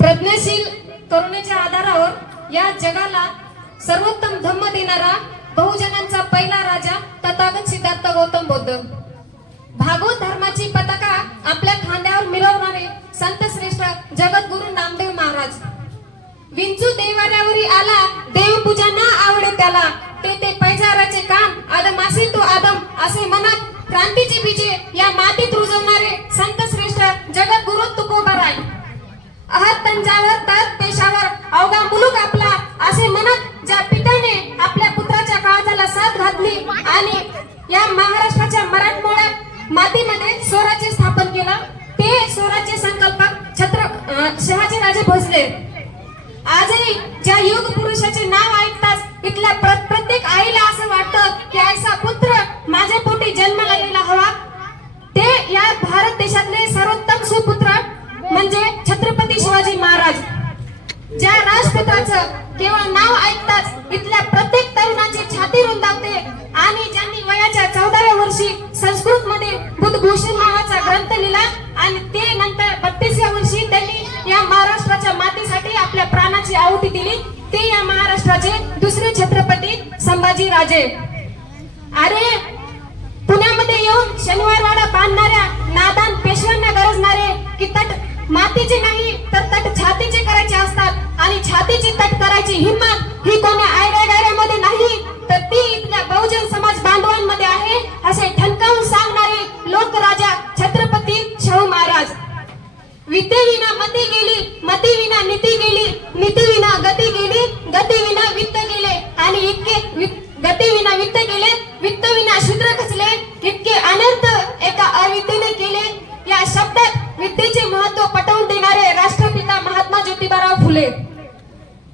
प्रज्ञाशील करुणेच्या आधारावर या जगाला सर्वोत्तम धम्म देणारा बहुजनांचा पहिला राजा तथागत सिद्धार्थ गौतम बुद्ध, भागवत धर्माची पताका आपल्या खांद्यावर मिरवणारे संत श्रेष्ठ जगद्गुरु नामदेव महाराज, विंचू देवाऱ्यावरी आला देवपूजा ना आवडे त्याला, ते पैजाराचे काम आदमासी तो आदम असे म्हणत क्रांतीची बीजे या मातीत रुजवणारे संत श्रेष्ठ जगद्गुरु तुकोबाराय, अहत तंजावर तळत पेशावर अवघा मुलूक आपला असे म्हणत ज्या पित्याने आपल्या पुत्राच्या काळजाला साथ घातली आणि या महाराष्ट्राच्या मराठमोळ्या मातीमध्ये स्वराज्य स्थापन केला, ते स्वराज्य संकल्पक शहाजीराजे भोसले. आजही ज्या युग पुरुषाचे नाव ऐकताच इथल्या प्रत्येक आईला असं वाटतं की ऐसा पुत्र माझ्या पोटी जन्माला यायला हवा. ते या भारत देशातले सर्वोत्तम सुपुत्र म्हणजे छत्रपती शिवाजी महाराज, ज्या राजपुत्राचं केवळ नाव ऐकताच इथल्या प्रत्येक तरुणाची छाती रुंदावते आणि ज्यांनी वयाच्या 14व्या वर्षी संस्कृत मध्ये बुद्धभूषण नावाचा ग्रंथ लिहिला आणि ते नंतर 32व्या वर्षी त्यांनी या महाराष्ट्राच्या मातीसाठी आपल्या प्राणाची आहुती दिली, ते या महाराष्ट्राचे दुसरे छत्रपती संभाजी राजे. अरे पुण्यामध्ये येऊन शनिवारवाडा बांधणाऱ्या नादान पेशव्यांना गरजणारे की तट मातीचे नाही तर तट छातीचे करायचे असतात आणि छातीची तट करायची हिंमत ही कोण्या आयड्यागाड्यामध्ये नाही तर ती इथल्या बहुजन समाज बांधवांमध्ये आहे असे ठणकावून सांगणारे लोकराजा छत्रपती शाहू महाराज. विद्येविना मती गेली, मतीविना नीती गेली, नीतीविना गती गेली, गतीविना वित्त गेले आणि इतके गतीविना वित्त गेले, वित्तविना शूद्र खचले, इतके अनंत एका अविद्येने केले. या शब्दात विद्येचे महत्व पटवून देणारे राष्ट्रपिता महात्मा ज्योतिबाराव फुले.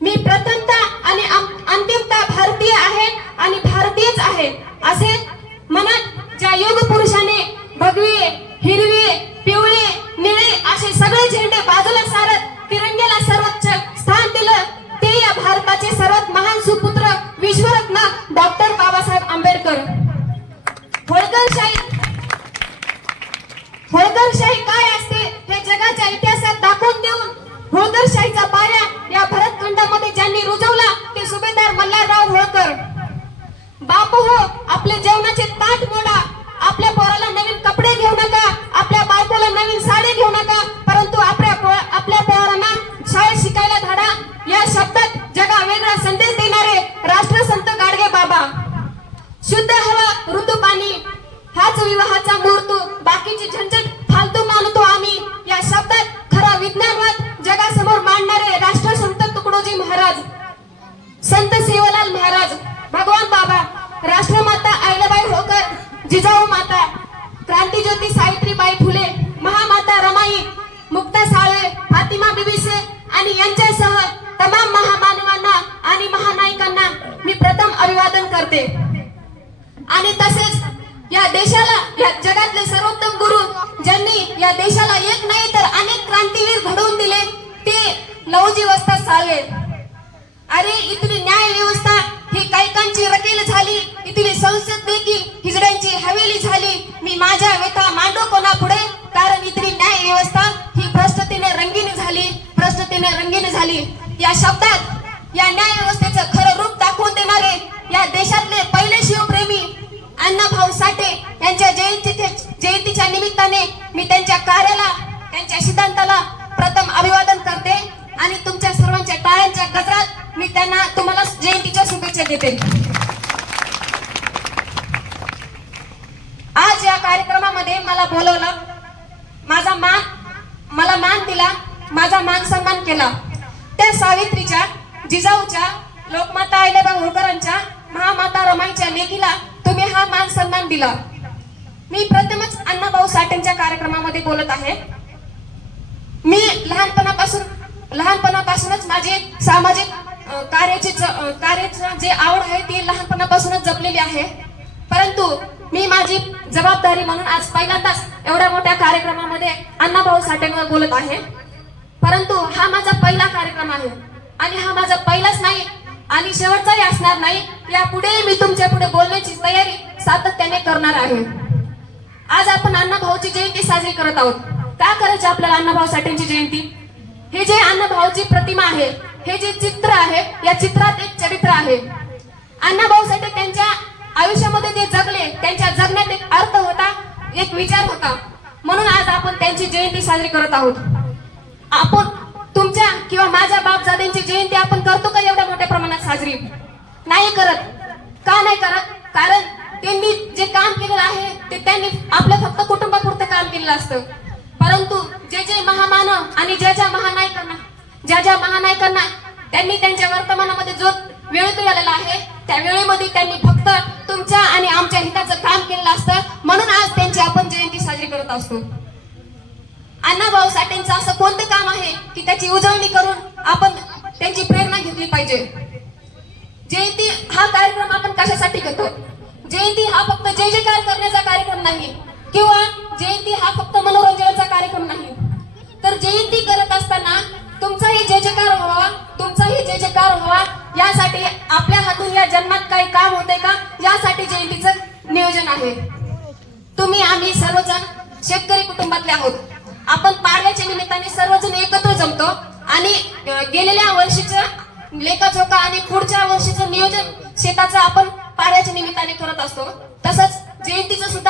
मी प्रथमतः आणि अंतिमतः भारतीय आहे आणि भारतीयच आहे असे म्हणत ज्या योग पुरुषाने भगवे, हिरवे, पिवळे, निळे असे सगळे झेंडे बाजूला सारत तिरंग्याला सर्वोच्च स्थान दिलं, ते या भारताचे सर्वात महान सुपुत्र विश्वरत्न डॉक्टर बाबासाहेब आंबेडकर. होळकरशाही काय असते हे जगाच्या इतिहासात दाखवून देऊन होळकरशाहीचा पाया या भरतखंडामध्ये ज्यांनी रुजवला ते सुभेदार मल्हारराव होळकर. बापू हो, आपले जेवणाचे ताट मोडा, आपल्या पोराला नवीन कपडे घेऊ नका, आपल्या बायकोला नवीन साडी घेऊ नका, परंतु आपल्या पोरांना शाळेत शिकायला धाडा. या शब्दात जगा वेगळा संदेश देणारे राष्ट्रसंत गाडगे बाबा. शुद्ध हवा, ऋतू पाणी हाच विवाहाचा मुहूर्त, बाकीची झंझट फालतू मानतो आम्ही. या शब्दात खरा विज्ञानवाद जगासमोर मांडणारे राष्ट्रसंत तुकडोजी महाराज, संत सेवालाल महाराज, भगवान बाबा, राष्ट्रमाता अहिल्याबाई होळकर, जिजाऊ माता, क्रांतीज्योती सावित्रीबाई फुले, महामाता रमाई, मुक्ता साळवे, फातिमा बीबीसे आणि यांच्यासह तमाम महामानवांना आणि महानायकांना मी प्रथम अभिवादन करते. आणि तसेच या देशाला, या जगातले सर्वोत्तम गुरु ज्यांनी या देशाला एक नाही तर अनेक क्रांतीवीर घडवून दिले, ते लहुजी वस्ताद साळवे. अरे इथली न्याय व्यवस्था ही कैकांची रकेल झाली, इथली संसद देखील हिजड्यांची हवेली झाली. मी माझ्या व्यथा मांडू कोणा पुढे, कारण इथली न्याय व्यवस्था ही भ्रष्टतेने रंगीन झाली. या शब्दात या न्याय व्यवस्थेचं खरं रूप दाखवून देणारे या देशातले पहिले शिवप्रेमी अण्णाभाऊ साठे यांच्या जयंतीच्या निमित्ताने मी त्यांच्या कार्याला, त्यांच्या सिद्धांताला प्रथम अभिवादन करते आणि तुमच्या सर्वांच्या टाळ्यांच्या गजरात मी तुम्हाला जयंतीच्या शुभेच्छा देते. आज या कार्यक्रमामध्ये मला बोलवलं, मला मान दिला, माझा मान सन्मान केला. त्या सावित्रीच्या, जिजाऊच्या, लोकमाता अहिल्याबाई होळकरांच्या, महामाता रमाईच्या लेकीला तुम्ही हा मान सन्मान दिला. मी प्रथमच अण्णाभाऊ साठेंच्या कार्यक्रमामध्ये बोलत आहे. मी लहानपणापासूनच माझे सामाजिक कार्याची जे आवड आहे ती लहानपणापासूनच जपलेली आहे. परंतु मी माझी जबाबदारी म्हणून आज पहिल्यांदाच एवढ्या मोठ्या कार्यक्रमामध्ये अण्णाभाऊ साठेंवर बोलत आहे. परंतु हा माझा पहिला कार्यक्रम आहे आणि हा माझा पहिलाच नाही आणि शेवटचाही असणार नाही. यापुढे मी तुमच्या पुढे बोलण्याची तयारी सातत्याने करणार आहे. आज आपण अण्णाभाऊची जयंती साजरी करत आहोत. का करायची आपल्याला अण्णाभाऊ साठेंची जयंती? हे जे अण्णाभाऊची प्रतिमा आहे, हे जे चित्र आहे, या चित्रात एक चरित्र आहे. अण्णाभाऊ साठे त्यांच्या आयुष्यामध्ये जे जगले, त्यांच्या जगण्यात एक अर्थ होता, एक विचार होता. म्हणून आज आपण त्यांची जयंती साजरी करत आहोत. आपण तुमच्या किंवा माझ्या बापजाद्यांची जयंती आपण करतो का एवढ्या मोठ्या प्रमाणात साजरी? नाही करत. का नाही करत? कारण त्यांनी जे काम केलेलं आहे ते त्यांनी आपल्या फक्त कुटुंबापुरतं काम केलेलं असतं. परंतु जे महामानव आणि ज्या महानायकांना त्यांनी त्यांच्या वर्तमानामध्ये जो वेळ दिलेला आहे, त्या वेळेमध्ये त्यांनी फक्त तुमच्या आणि आमच्या हिताचं काम केलेलं असतं. म्हणून आज त्यांची आपण जयंती साजरी करत असतो. अण्णाभाऊ साठेंचं असं कोणतं काम आहे की त्याची उजळणी करून आपण त्यांची प्रेरणा घेतली पाहिजे? जयंती हा कार्यक्रम आपण कशासाठी घेतो? जयंती हा फक्त जय जयकार करण्याचा कार्यक्रम नाही, किंवा जयंती हा फक्त मनोरंजनाचा कार्यक्रम नाही. तर जयंती करत असताना तुमचाही जय जयकार व्हावा, तुमचाही जय जयकार व्हावा, यासाठी आपल्या हातून या जन्मात काही काम होते का, यासाठी जयंतीचं नियोजन आहे. तुम्ही आम्ही सर्वजण शेतकरी कुटुंबातले आहोत. आपण पाडव्याच्या निमित्ताने सर्वजण एकत्र जमतो आणि गेलेल्या वर्षीचं लेखाजोखा आणि पुढच्या वर्षीचं नियोजन शेताचं आपण पाडव्याच्या निमित्ताने करत असतो. तसंच जयंतीचं सुद्धा